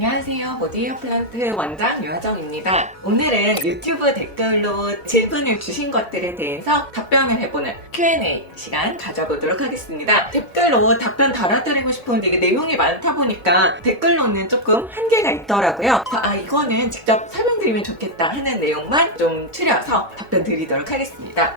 안녕하세요. 보디헤어 플란트 원장 유하정입니다. 오늘은 유튜브 댓글로 질문을 주신 것들에 대해서 답변을 해보는 Q&A 시간 가져보도록 하겠습니다. 댓글로 답변 달아드리고 싶은데 이게 내용이 많다 보니까 댓글로는 조금 한계가 있더라고요. 그래서 이거는 직접 설명드리면 좋겠다 하는 내용만 좀 추려서 답변 드리도록 하겠습니다.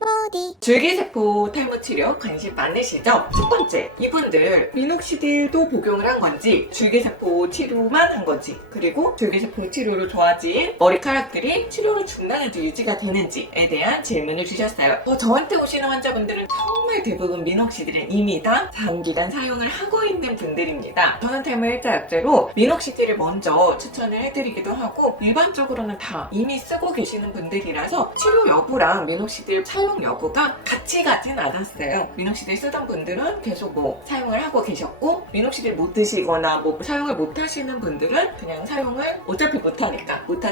줄기세포 탈모 치료 관심 많으시죠? 첫 번째, 이분들 미녹시딜도 복용을 한 건지 줄기세포 치료만 한 건지, 그리고 줄기세포 치료로 좋아진 머리카락들이 치료로 중단해도 유지가 되는지에 대한 질문을 주셨어요. 저한테 오시는 환자분들은 정말 대부분 미녹시딜을 이미 다 장기간 사용을 하고 있는 분들입니다. 저는 탈모 일자 약제로 미녹시딜을 먼저 추천을 해드리기도 하고, 일반적으로는 다 이미 쓰고 계시는 분들이라서 치료 여부랑 미녹시딜 사용 여부가 같이 가진 않았어요. 미녹시딜 쓰던 분들은 계속 사용을 하고 계셨고, 미녹시딜 못 드시거나 사용을 못 하시는 분들은 그냥 사용을 어차피 못하는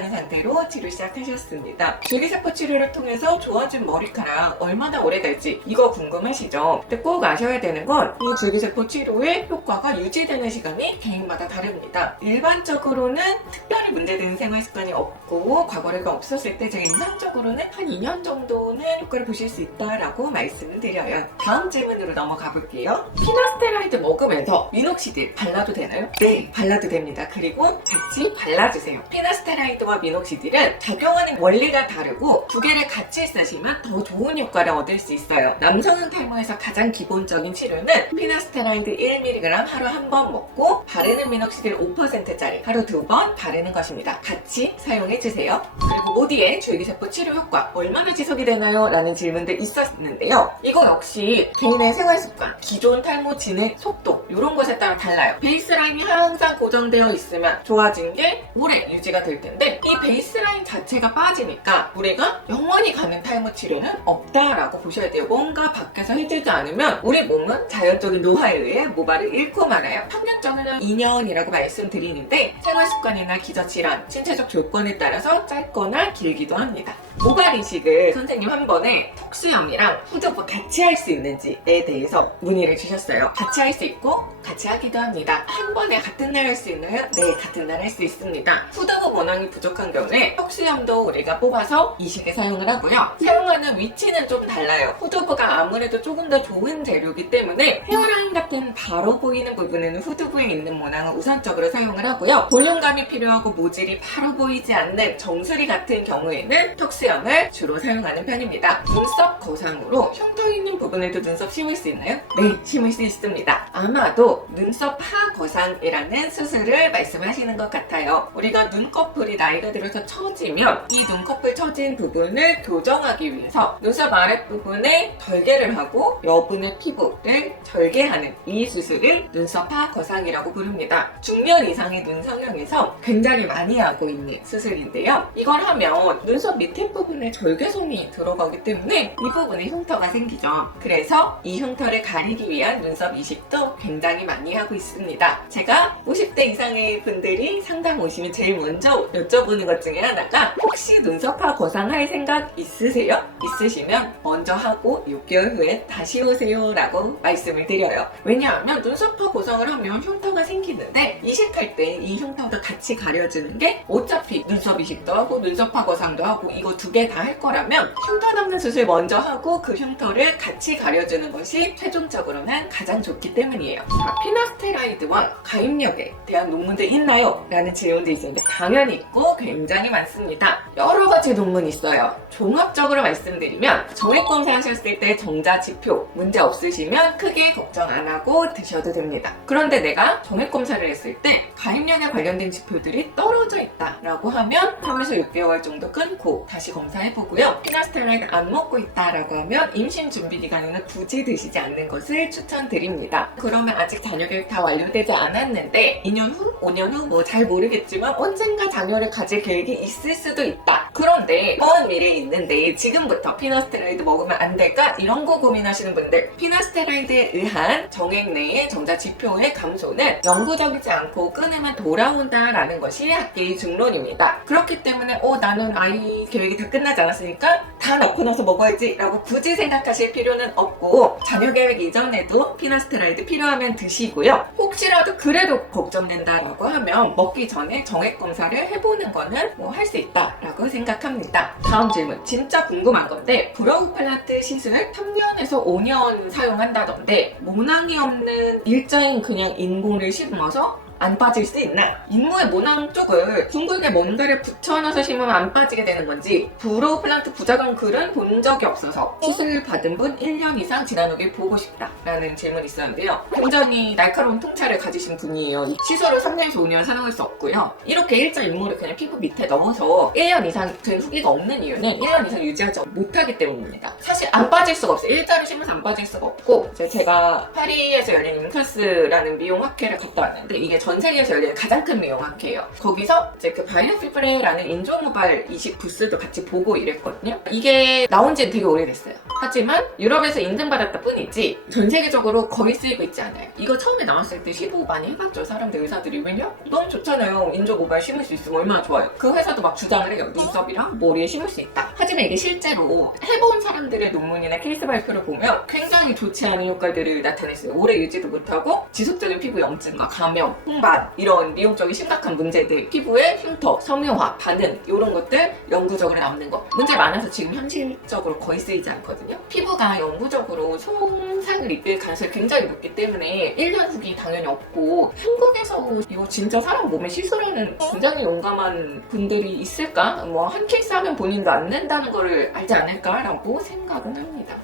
상태로 치료 시작하셨습니다. 줄기세포 치료를 통해서 좋아진 머리카락 얼마나 오래 갈지 이거 궁금하시죠? 근데 꼭 아셔야 되는 건 이 줄기세포 치료의 효과가 유지되는 시간이 개인마다 다릅니다. 일반적으로는 특별히 문제되는 생활습관이 없고 과거래가 없었을 때 제가 일반적으로는 한 2년 정도는 효과를 보실 수 있다라고 말씀을 드려요. 다음 질문으로 넘어가 볼게요. 피나스테라이드 먹으면서 미녹시딜 발라도 되나요? 네, 발라도 됩니다. 그리고 같이 발라주세요. 피나스테라이드와 미녹시딜은 작용하는 원리가 다르고 두 개를 같이 쓰시면 더 좋은 효과를 얻을 수 있어요. 남성은 탈모에서 가장 기본적인 치료는 피나스테라이드 1mg 하루 한 번 먹고 바르는 미녹시딜 5%짜리 하루 2번 바르는 것입니다. 같이 사용해주세요. 그리고 모디의 줄기세포 치료 효과 얼마나 지속이 되나요? 라는 질문들 있었는데요. 이거 역시 개인의 생활습관, 기존 탈모 진행 속도 이런 것에 따라 달라요. 베이스라인이 항상 고정되어 있으면 좋아진 게 오래 유지가 될 텐데, 이 베이스라인 자체가 빠지니까 우리가 영원히 가는 탈모 치료는 없다라고 보셔야 돼요. 뭔가 밖에서 해주지 않으면 우리 몸은 자연적인 노화에 의해 모발을 잃고 말아요. 평균적으로는 2년이라고 말씀드리는데 생활습관이나 기저질환, 신체적 조건에 따라서 짧거나 길기도 합니다. 모발 이식을 선생님 한 번에 턱수염이랑 후두부 같이 할 수 있는지에 대해서 문의를 주셨어요. 같이 할 수 있고 같이 하기도 합니다. 한 번에 같은 날 할 수 있나요? 네, 같은 날 할 수 있습니다. 후두부 모낭이 부족한 경우에 턱수염도 우리가 뽑아서 이식에 사용을 하고요. 사용하는 위치는 좀 달라요. 후두부가 아무래도 조금 더 좋은 재료이기 때문에 헤어라인 같은 바로 보이는 부분에는 후두부에 있는 모낭을 우선적으로 사용을 하고요. 볼륨감이 필요하고 모질이 바로 보이지 않는 정수리 같은 경우에는 턱수염을 주로 사용하는 편입니다. 눈썹 거상으로 흉터 있는 부분에도 눈썹 심을 수 있나요? 네, 심을 수 있습니다. 아마도 눈썹 하 거상이라는 수술을 말씀하시는 것 같아요. 우리가 눈꺼풀이 나이가 들어서 처지면 이 눈꺼풀 처진 부분을 교정하기 위해서 눈썹 아랫부분에 절개를 하고 여분의 피부를 절개하는 이 수술을 눈썹 하 거상이라고 부릅니다. 중년 이상의 눈 성형에서 굉장히 많이 하고 있는 수술인데요. 이걸 하면 눈썹 밑에 부분에 절개선이 들어가기 때문에 이 부분에 흉터가 생기죠. 그래서 이 흉터를 가리기 위한 눈썹 이식도 굉장히 많이 하고 있습니다. 제가 50대 이상의 분들이 상담 오시면 제일 먼저 여쭤보는 것 중에 하나가 혹시 눈썹화 거상할 생각 있으세요? 있으시면 먼저 하고 6개월 후에 다시 오세요 라고 말씀을 드려요. 왜냐하면 눈썹화 거상을 하면 흉터가 생기는데 이식할 때 이 흉터도 같이 가려주는 게 어차피 눈썹 이식도 하고 눈썹화 거상도 하고 이거 두 개 다 할 거라면 흉터 담는 수술 먼저 하고 그 흉터를 같이 가려주는 것이 최종적으로는 가장 좋기 때문이에요. 피나스테라이드와 가입력에 대한 논문도 있나요? 라는 질문도 있으니까 당연히 있고 굉장히 많습니다. 여러 가지 논문이 있어요. 종합적으로 말씀드리면 정액검사 하셨을 때 정자 지표 문제 없으시면 크게 걱정 안 하고 드셔도 됩니다. 그런데 내가 정액검사를 했을 때 가입력에 관련된 지표들이 떨어져 있다라고 하면 3에서 6개월 정도 끊고 다시 검사해보고요. 피나스테라이드 안 먹고 있다라고 하면 임신 준비 기간에는 굳이 드시지 않는 것을 추천드립니다. 그러면 아직 자녀교육 다 완료되지 않았는데 2년 후, 5년 후 잘 모르겠지만 언젠가 자녀를 가질 계획이 있을 수도 있다. 그런데 먼 미래에 있는데 지금부터 피나스테라이드 먹으면 안 될까? 이런 거 고민하시는 분들, 피나스테라이드에 의한 정액 내의 정자 지표의 감소는 영구적이지 않고 끊으면 돌아온다라는 것이 1학기 중론입니다. 그렇기 때문에 나는 아이 계획이 다 끝나지 않았으니까 다 넣고 나서 먹어야지 라고 굳이 생각하실 필요는 없고, 자녀 계획 이전에도 피너스테로이드 필요하면 드시고요. 혹시라도 그래도 걱정된다라고 하면 먹기 전에 정액 검사를 해보는 거는 뭐 할 수 있다라고 생각합니다. 다음 질문 진짜 궁금한 건데, 브로우 플란트 시술 3년에서 5년 사용한다던데 모낭이 없는 일자인 그냥 인공을 심어서 안 빠질 수 있나? 인모의 모낭 쪽을 둥글게 뭔가를 붙여놔서 심으면 안 빠지게 되는 건지, 브로우 플란트 부작용 글은 본 적이 없어서 수술 받은 분 1년 이상 지난 후에 보고 싶다라는 질문이 있었는데요. 굉장히 날카로운 통찰을 가지신 분이에요. 시술을 3년에서 5년 사용할 수 없고요. 이렇게 일자 인모를 그냥 피부 밑에 넣어서 1년 이상 된 후기가 없는 이유는 1년 이상 유지하지 못하기 때문입니다. 사실 안 빠질 수가 없어요. 일자를 심어서 안 빠질 수가 없고, 제가 파리에서 열린 인클스라는 미용학회를 갔다 왔는데, 이게 전 세계에서 열리는 가장 큰 미용학회예요. 거기서 이제 그 바이오피프레라는 인조모발 이식 부스도 같이 보고 이랬거든요. 이게 나온 지는 되게 오래됐어요. 하지만 유럽에서 인증받았다 뿐이지 전 세계적으로 거의 쓰이고 있지 않아요. 이거 처음에 나왔을 때 시도 많이 해봤죠. 사람들, 의사들이. 왜냐? 너무 좋잖아요. 인조모발 심을 수 있으면 얼마나 좋아요. 그 회사도 막 주장을 해요. 눈썹이랑 머리에 심을 수 있다. 하지만 이게 실제로 해본 사람들의 논문이나 케이스 발표를 보면 굉장히 좋지 않은 효과들을 나타냈어요. 오래 유지도 못하고 지속적인 피부 염증과 감염, 홍반, 이런 미용적인 심각한 문제들, 피부의 흉터, 섬유화, 반응, 이런 것들 영구적으로 남는 거. 문제 많아서 지금 현실적으로 거의 쓰이지 않거든요. 피부가 영구적으로 손상을 입을 가능성이 굉장히 높기 때문에 1년 후기 당연히 없고, 한국에서 이거 진짜 사람 몸에 시술하는 굉장히 용감한 분들이 있을까? 뭐 한 케이스 하면 본인도 안 낸다는 거를 알지 않을까라고 생각은 합니다.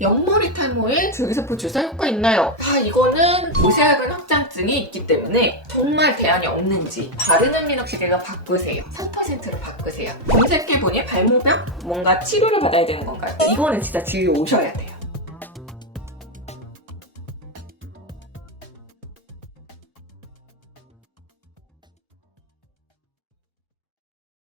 옆머리 탈모에 줄기세포 주사 효과 있나요? 이거는 모세혈관 확장증이 있기 때문에 정말 대안이 없는지 바르는 미녹시딜로 바꾸세요. 3%로 바꾸세요. 검색해보니 발모병? 뭔가 치료를 받아야 되는 건가요? 이거는 진짜 진료 오셔야 돼요.